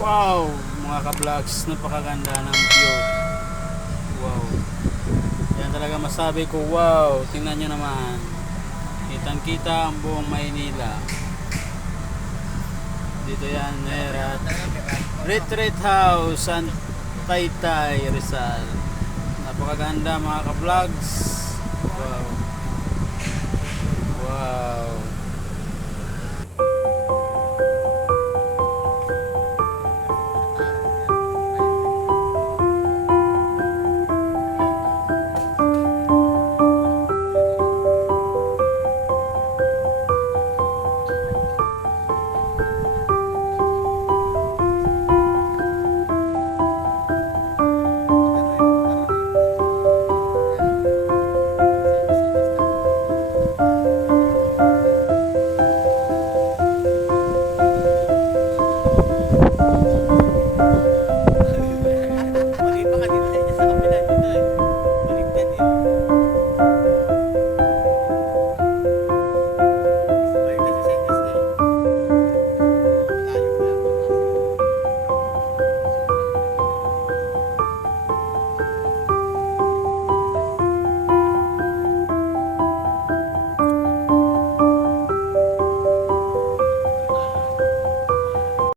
Wow, mga ka-vlogs, napakaganda ng view. Wow. Yan talaga masabi ko, wow. Tingnan nyo naman. Kitang-kita ang buong Maynila. Dito yan, Merat. Retreat House, San Taytay, Rizal. Napakaganda mga ka-vlogs. Wow. Wow.